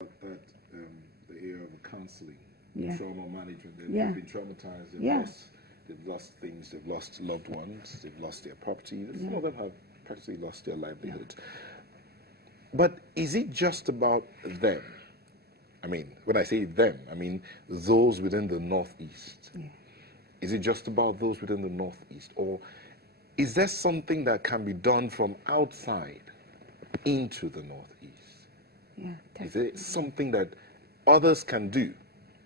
that the area of counseling, Yeah. trauma management. They've Yeah. been traumatized. Yeah. They've lost things. They've lost loved ones. They've lost their property. Some of them have practically lost their livelihood. But is it just about them? I mean, when I say them, I mean those within the Northeast. Yeah. Is it just about those within the Northeast, or is there something that can be done from outside into the Northeast? Yeah. Is there something that others can do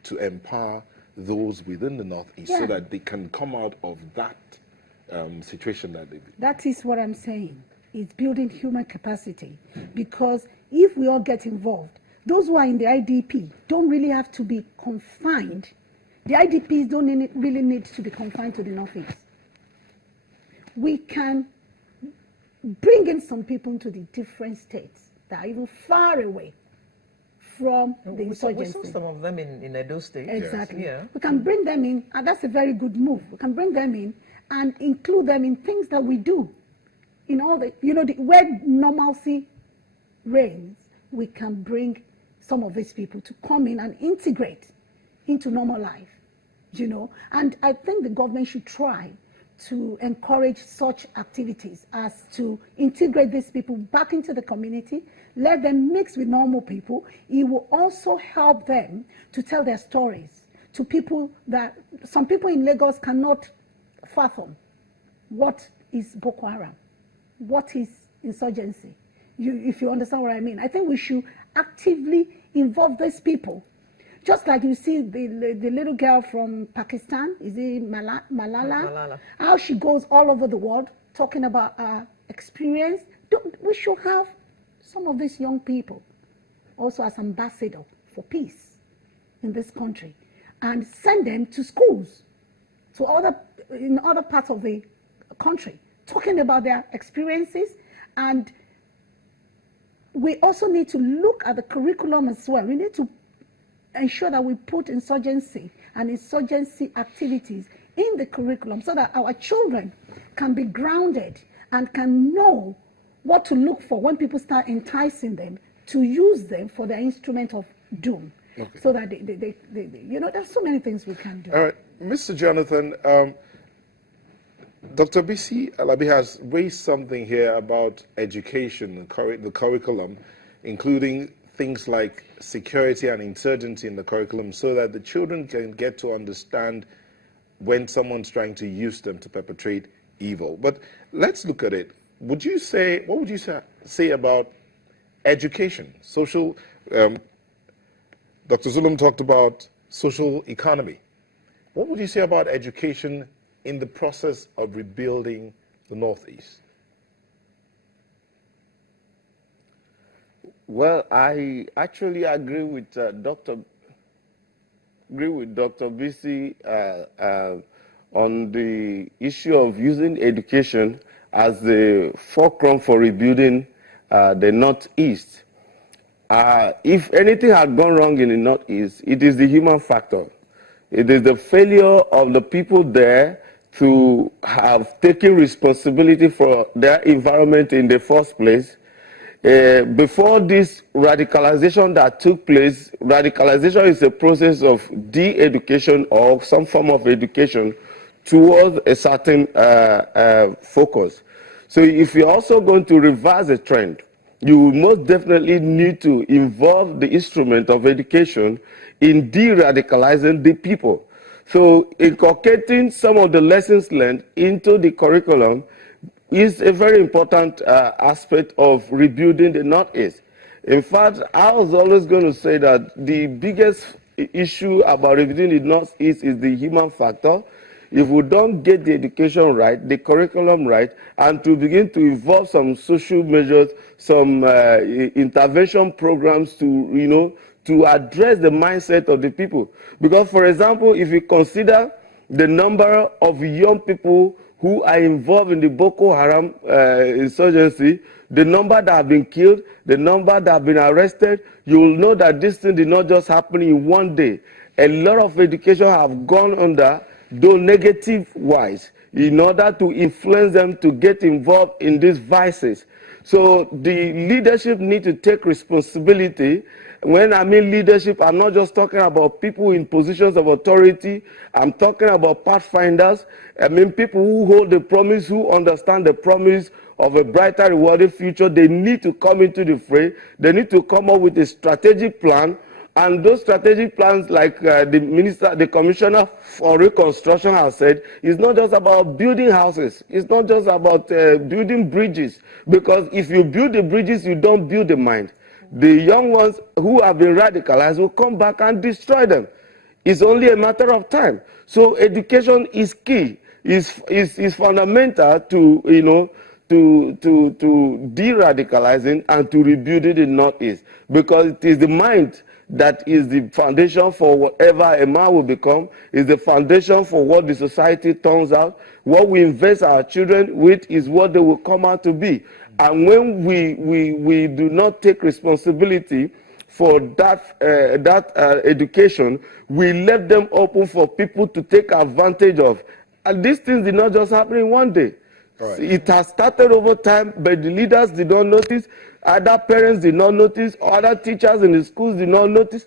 to empower those within the Northeast so that they can come out of that situation that they've been? That is what I'm saying. It's building human capacity, because if we all get involved, those who are in the IDP don't really have to be confined. The IDPs don't really need to be confined to the Northeast. We can bring in some people into the different states that are even far away from the insurgency. We saw some of them in Edo State. Exactly. Yeah. We can bring them in, and that's a very good move. We can bring them in and include them in things that we do. In all the, where normalcy reigns, we can bring some of these people to come in and integrate into normal life, And I think the government should try to encourage such activities as to integrate these people back into the community, let them mix with normal people. It will also help them to tell their stories to people that some people in Lagos cannot fathom. What is Boko Haram? What is insurgency? If you understand what I mean. I think we should actively involve these people. Just like you see the little girl from Pakistan, is it Malala? How she goes all over the world talking about her experience. We should have some of these young people also as ambassador for peace in this country, and send them to schools, in other parts of the country, talking about their experiences. And we also need to look at the curriculum as well. We need to ensure that we put insurgency and insurgency activities in the curriculum so that our children can be grounded and can know what to look for when people start enticing them to use them for their instrument of doom. Okay. So that they there's so many things we can do. All right, Mr. Jonathan, Dr. Bisi Alabi has raised something here about education, the curriculum, including things like security and insurgency in the curriculum, so that the children can get to understand when someone's trying to use them to perpetrate evil. But let's look at it. What would you say about education, social? Dr. Zulum talked about social economy. What would you say about education in the process of rebuilding the Northeast? Well, I actually agree with Dr. Bisi on the issue of using education as the fulcrum for rebuilding the Northeast. If anything had gone wrong in the Northeast, it is the human factor. It is the failure of the people there to have taken responsibility for their environment in the first place. Before this radicalization that took place, radicalization is a process of de-education or some form of education towards a certain focus. So if you're also going to reverse a trend, you will most definitely need to involve the instrument of education in de-radicalizing the people. So inculcating some of the lessons learned into the curriculum is a very important aspect of rebuilding the Northeast. In fact, I was always going to say that the biggest issue about rebuilding the Northeast is the human factor. If we don't get the education right, the curriculum right, and to begin to evolve some social measures, some intervention programs to address the mindset of the people. Because, for example, if you consider the number of young people who are involved in the Boko Haram insurgency, the number that have been killed, the number that have been arrested, you will know that this thing did not just happen in one day. A lot of education have gone under, though negative-wise, in order to influence them to get involved in these vices. So the leadership need to take responsibility When I mean leadership, I'm not just talking about people in positions of authority. I'm talking about pathfinders. I mean people who hold the promise, who understand the promise of a brighter, rewarding future. They need to come into the fray. They need to come up with a strategic plan. And those strategic plans, like the commissioner for reconstruction has said, is not just about building houses. It's not just about building bridges. Because if you build the bridges, you don't build the mind. The young ones who have been radicalized will come back and destroy them. It's only a matter of time. So education is key, is fundamental to, you know, to de-radicalizing and to rebuilding the Northeast, because it is the mind that is the foundation for whatever a man will become, is the foundation for what the society turns out. What we invest our children with is what they will come out to be. And when we do not take responsibility for that, education, we left them open for people to take advantage of. And these things did not just happen in one day. Right. It has started over time, but the leaders did not notice, other parents did not notice, other teachers in the schools did not notice.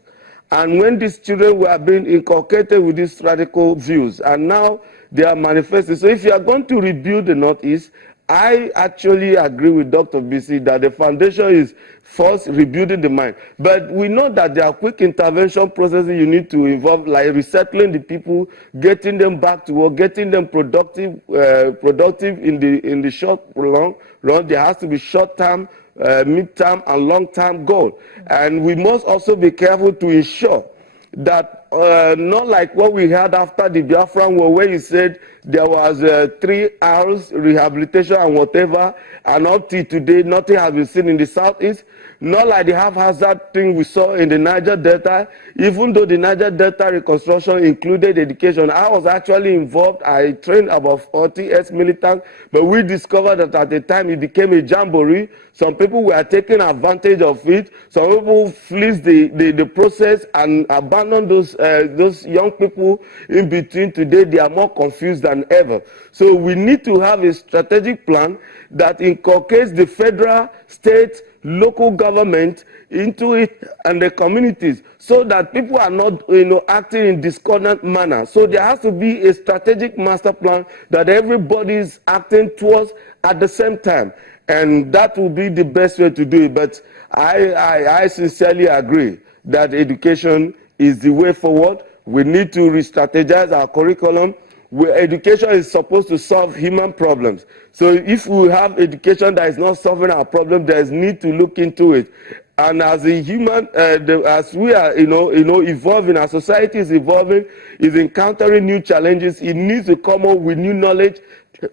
And when these children were being inculcated with these radical views, and now they are manifesting. So if you are going to rebuild the Northeast, I actually agree with Dr. BC that the foundation is first rebuilding the mind. But we know that there are quick intervention processes you need to involve, like resettling the people, getting them back to work, getting them productive in the short run. There has to be short-term, mid-term, and long-term goal. And we must also be careful to ensure that not like what we had after the Biafran War, where he said there was 3 hours rehabilitation and whatever, and up to today nothing has been seen in the Southeast. Not like the haphazard thing we saw in the Niger Delta. Even though the Niger Delta reconstruction included education, I was actually involved. I trained about 40 ex-militants, but we discovered that at the time it became a jamboree. Some people were taking advantage of it. Some people fleeced the process and abandoned those young people in between. Today, they are more confused than ever. So we need to have a strategic plan that inculcates the federal, state, local government into it and the communities, so that people are not, acting in discordant manner. So there has to be a strategic master plan that everybody is acting towards at the same time. And that will be the best way to do it. But I sincerely agree that education is the way forward. We need to re-strategize our curriculum. Education is supposed to solve human problems. So if we have education that is not solving our problem, there is need to look into it. And as a human, as we are, evolving, our society is evolving, is encountering new challenges, it needs to come up with new knowledge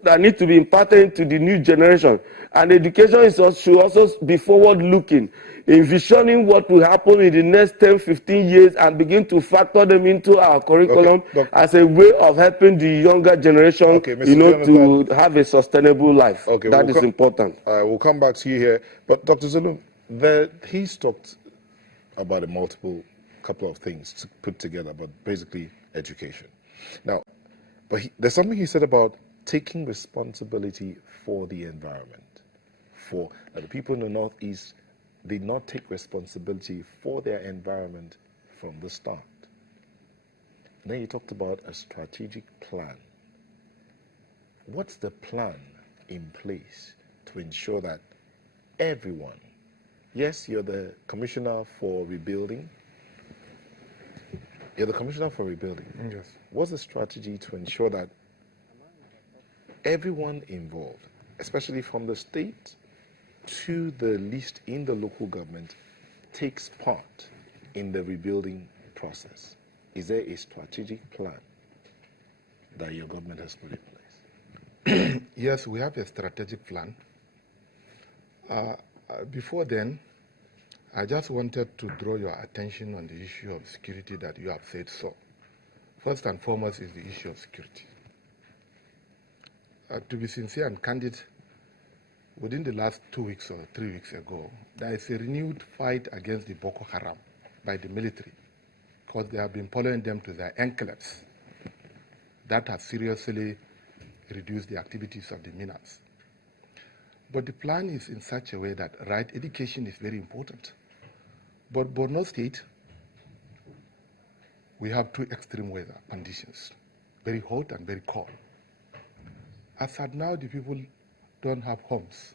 that needs to be imparted into the new generation. And education should also be forward-looking, envisioning what will happen in the next 10, 15 years and begin to factor them into our curriculum as a way of helping the younger generation, to have a sustainable life. Okay, that is important. We'll come back to you here. But Dr. Zulum, he's talked about a couple of things to put together, but basically education. Now, but there's something he said about taking responsibility for the environment. For the people in the Northeast did not take responsibility for their environment from the start. Then you talked about a strategic plan. What's the plan in place to ensure that everyone, yes, you're the commissioner for rebuilding. You're the commissioner for rebuilding. Yes. What's the strategy to ensure that everyone involved, especially from the state to the least in the local government, takes part in the rebuilding process? Is there a strategic plan that your government has put in place? Yes, we have a strategic plan. Before then, I just wanted to draw your attention on the issue of security that you have said so. First and foremost is the issue of security. To be sincere and candid, within the last 2 weeks or 3 weeks ago, there is a renewed fight against the Boko Haram by the military, because they have been following them to their enclaves. That has seriously reduced the activities of the miners. But the plan is in such a way that right education is very important. But Borno State, we have two extreme weather conditions, very hot and very cold. As at now, the people don't have homes.